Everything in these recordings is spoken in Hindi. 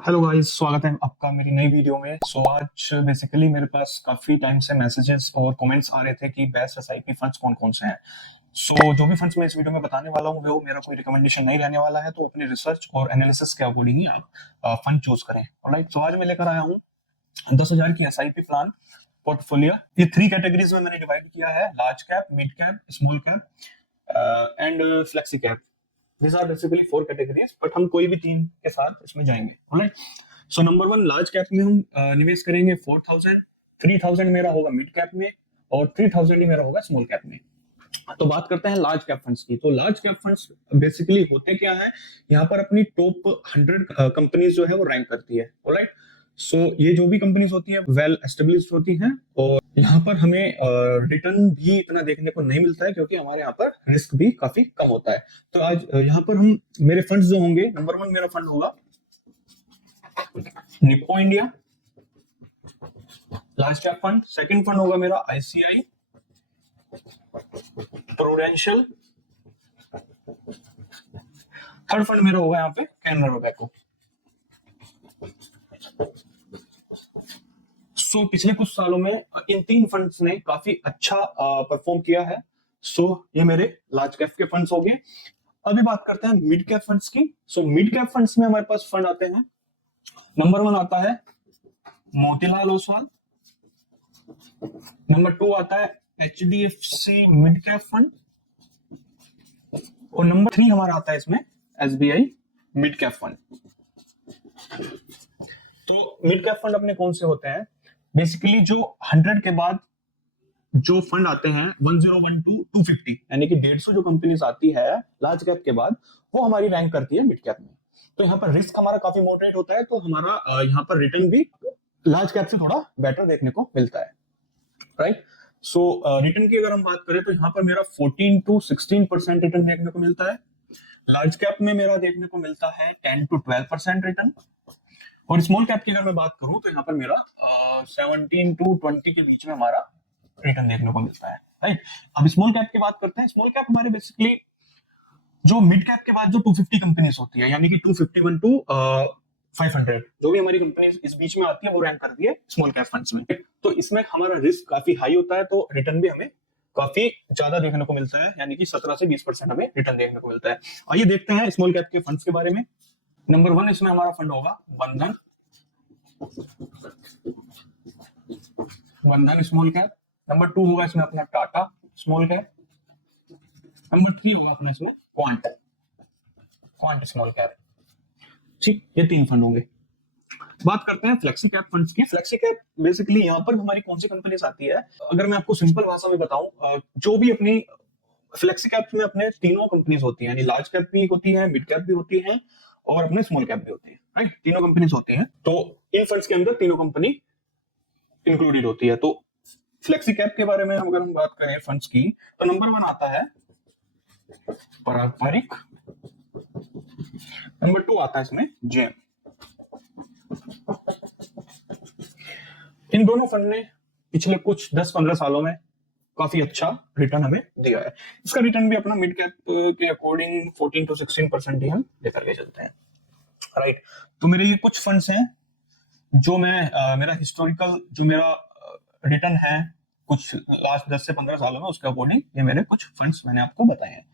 हेलो गाइस, स्वागत है आपका मेरी नई वीडियो में। आज बेसिकली मेरे पास काफी टाइम से मैसेजेस और कमेंट्स आ रहे थे कि बेस्ट एसआईपी फंड्स कौन कौन से हैं। जो भी फंड्स मैं इस वीडियो में बताने वाला हूँ वो मेरा कोई रिकमेंडेशन नहीं रहने वाला है, तो अपने रिसर्च और एनालिसिस के अकॉर्डिंग ही आप फंड चूज करें। ऑलराइट, आज मैं लेकर आया हूँ 10,000 की एसआईपी प्लान पोर्टफोलियो। ये 3 कैटेगरीज में मैंने डिवाइड किया है: large cap, mid cap, small cap and flexi cap. These are basically 4 categories, but हम कोई भी 3 के साथ इसमें जाएंगे। Alright, so number 1 large cap में हम निवेश करेंगे 4,000। 3,000 मेरा होगा मिड कैप में और 3,000 ही मेरा होगा स्मॉल कैप में। तो बात करते हैं लार्ज कैप फंड्स की। तो लार्ज कैप फंड्स बेसिकली होते क्या है, यहाँ पर अपनी टॉप 100 कंपनीज जो है वो रैंक करती है। ऑलराइट, सो ये जो भी कंपनीज होती है वेल एस्टेब्लिश्ड होती हैं और यहाँ पर हमें रिटर्न भी इतना देखने को नहीं मिलता है, क्योंकि हमारे यहाँ पर रिस्क भी काफी कम होता है। तो आज यहाँ पर हम मेरे फंड्स जो होंगे, नंबर 1 मेरा फंड होगा Nippon India large cap fund. Second fund होगा मेरा आईसीआई प्रूडेंशियल। थर्ड फंड मेरा होगा यहाँ पे कैनरा रोबेको। पिछले कुछ सालों में इन 3 फंड्स ने काफी अच्छा परफॉर्म किया है। ये मेरे लार्ज कैप के फंड्स हो गए। अभी बात करते हैं मिड कैप फंड्स की। मिड कैप फंड्स में हमारे पास फंड आते हैं, नंबर 1 आता है मोतीलाल ओसवाल, नंबर 2 आता है एचडीएफसी मिड कैप फंड और नंबर 3 हमारा आता है इसमें एसबीआई मिड कैप फंड। तो मिड कैप फंड अपने कौन से होते हैं? बेसिकली जो 100 के बाद जो फंड आते हैं 1012 250, यानी कि 150 जो कंपनीज आती है लार्ज कैप के बाद, वो हमारी रैंक करती है मिड कैप में। तो यहाँ पर रिस्क हमारा काफी मॉडरेट होता है, तो हमारा यहाँ पर रिटर्न भी लार्ज कैप से थोड़ा बेटर देखने को मिलता है। राइट, रिटर्न की अगर हम बात करें तो यहाँ पर मेरा 14 to 16% रिटर्न देखने को मिलता है। लार्ज कैप में मेरा देखने को मिलता है 10 to 12% रिटर्न और स्मॉल कैप की अगर मैं बात करूं तो यहाँ पर मेरा 17 to 20 के बीच में हमारा रिटर्न देखने को मिलता है। राइट, अब स्मॉल कैप की बात करते हैं। स्मॉल कैप हमारे बेसिकली जो मिड कैप के बाद जो 250 कंपनीज होती है, यानी कि 251 टू 500 जो भी हमारी कंपनीज इस बीच में आती है वो रैंक करती है स्मॉल कैप फंड्स में। तो इसमें हमारा रिस्क काफी हाई होता है, तो रिटर्न भी हमें काफी ज्यादा देखने को मिलता है, यानी कि 17 से 20% हमें रिटर्न देखने को मिलता है। आइए देखते हैं स्मॉल कैप के फंड्स के बारे में। नंबर 1 इसमें हमारा फंड होगा बंधन स्मॉल कैप। नंबर 2 होगा इसमें अपना टाटा स्मॉल कैप। नंबर 3 होगा अपना इसमें क्वांट स्मॉल कैप। ठीक, ये 3 फंड होंगे। बात करते हैं फ्लेक्सी कैप फंड्स की। फ्लेक्सी कैप बेसिकली यहाँ पर हमारी कौन सी कंपनीज आती है, अगर मैं आपको सिंपल भाषा में बताऊं, जो भी अपनी फ्लेक्सी कैप में अपने तीनों कंपनीज होती है, यानी लार्ज कैप भी होती है, मिड कैप भी होती है और अपने स्मॉल कैप भी होती है। राइट, तीनों कंपनीज होती हैं, तो इन फंड्स के अंदर तीनों कंपनी इंक्लूडेड होती है। तो फ्लेक्सी कैप के बारे में अगर हम बात करें फंड्स की, तो नंबर 1 आता है पारंपरिक, नंबर 2 आता है इसमें जेम। इन दोनों फंड ने पिछले कुछ 10-15 सालों में काफी अच्छा रिटर्न हमें दिया है। इसका रिटर्न भी अपना मिड कैप के अकॉर्डिंग 14 to 16% ही हम लेकर के चलते हैं। राइट, तो मेरे ये कुछ फंड्स हैं जो मैं मेरा हिस्टोरिकल जो मेरा रिटर्न है कुछ लास्ट 10 से 15 सालों में, उसके अकॉर्डिंग ये मेरे कुछ फंड्स मैंने आपको बताए हैं।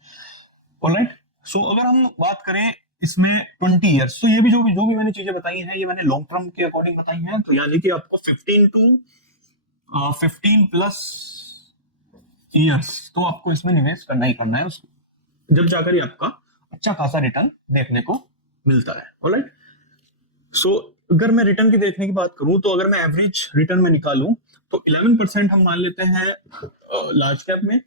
ऑलराइट, अगर हम बात करें इसमें 20 इयर्स, तो ये भी जो भी मैंने चीजें बताई हैं, ये मैंने लॉन्ग टर्म के अकॉर्डिंग बताई हैं। तो यानी कि आपको 15 प्लस ईयर्स तो आपको इसमें निवेश करना ही करना है, जब जाकर ही आपका अच्छा खासा रिटर्न देखने को मिलता है। ऑलराइट, अगर मैं रिटर्न की देखने की बात करूं, तो अगर मैं एवरेज रिटर्न में निकालूं तो 11% हम मान लेते हैं लार्ज कैप में,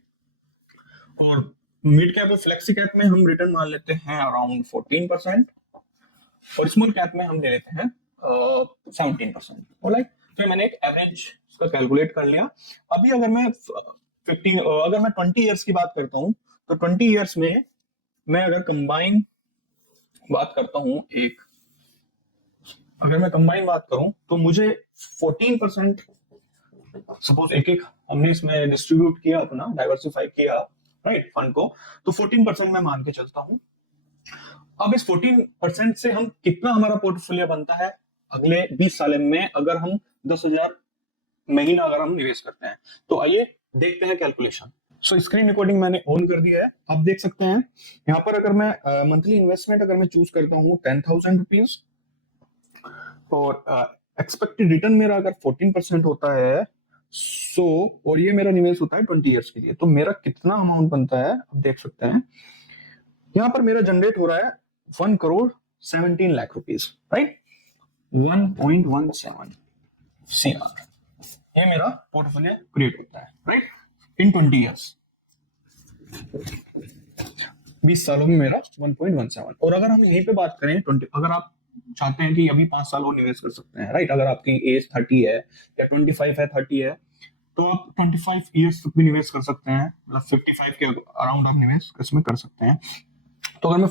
और मिड कैप और फ्लेक्सी कैप में हम रिटर्न मान लेते हैं अराउंड 14% और स्मॉल कैप में हम ले लेते हैं 17%। ऑलराइट, तो मैंने एक एवरेज इसका कैलकुलेट कर लिया। अभी अगर मैं 20 इयर्स की बात करता हूं, तो 20 इयर्स में मैं अगर कंबाइन बात करता हूं, अगर मैं कंबाइन बात करूं तो मुझे 14%, सपोज एक हमने इसमें डिस्ट्रीब्यूट किया, अपना डाइवर्सिफाई किया राइट फंड को, तो 14% मैं मान के चलता हूं। अब इस 14% से हम कितना हमारा पोर्टफोलियो बनता है अगले 20 साल में, अगर हम 10,000 महीना अगर हम निवेश करते हैं। तो आइए देखते हैं कैलकुलेशन। सो स्क्रीन रिकॉर्डिंग मैंने ऑन कर दिया है, आप देख सकते हैं यहाँ पर अगर मैं मंथली इन्वेस्टमेंट अगर मैं चूज करता हूँ 10,000 रुपीज और एक्सपेक्टेड रिटर्न मेरा अगर 14% होता है, सो और ये मेरा निवेश होता है 20 इयर्स के लिए, तो मेरा कितना अमाउंट बनता है आप देख सकते हैं। यहाँ पर मेरा जनरेट हो रहा है 1,17,00,000 रुपीज, राइट, 1.17 CR ये मेरा पोर्टफोलियो क्रिएट होता है, राइट, इन 20 इयर्स, 20 सालों में मेरा 1.17। और अगर हम यहीं पे बात करें 20, अगर आप चाहते हैं कि अभी 5 साल और निवेश कर सकते हैं, राइट, अगर आपकी एज 30 है या 25 है 30 है, तो आप 25 इयर्स तक भी निवेश कर सकते हैं, मतलब 55 के अराउंड आप निवेश इसमें कर सकते हैं। तो अगर मैं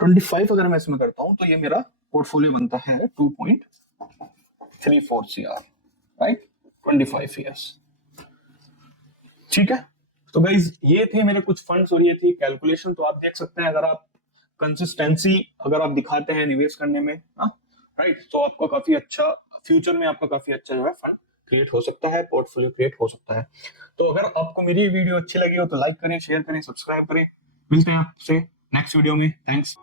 25 अगर मैं इसमें करता हूं तो ये मेरा पोर्टफोलियो बनता है 2.34 CR, राइट, 25 इयर्स। ठीक है, तो गाइज ये थे मेरे कुछ फंड्स और ये थी कैलकुलेशन। तो आप देख सकते हैं अगर आप कंसिस्टेंसी अगर आप दिखाते हैं निवेश करने में, राइट, तो आपका काफी अच्छा फ्यूचर में आपका काफी अच्छा जो है फंड क्रिएट हो सकता है, पोर्टफोलियो क्रिएट हो सकता है। तो अगर आपको मेरी वीडियो अच्छी लगी हो तो लाइक करें, शेयर करें, सब्सक्राइब करें। मिलते हैं आपसे नेक्स्ट वीडियो में। थैंक्स।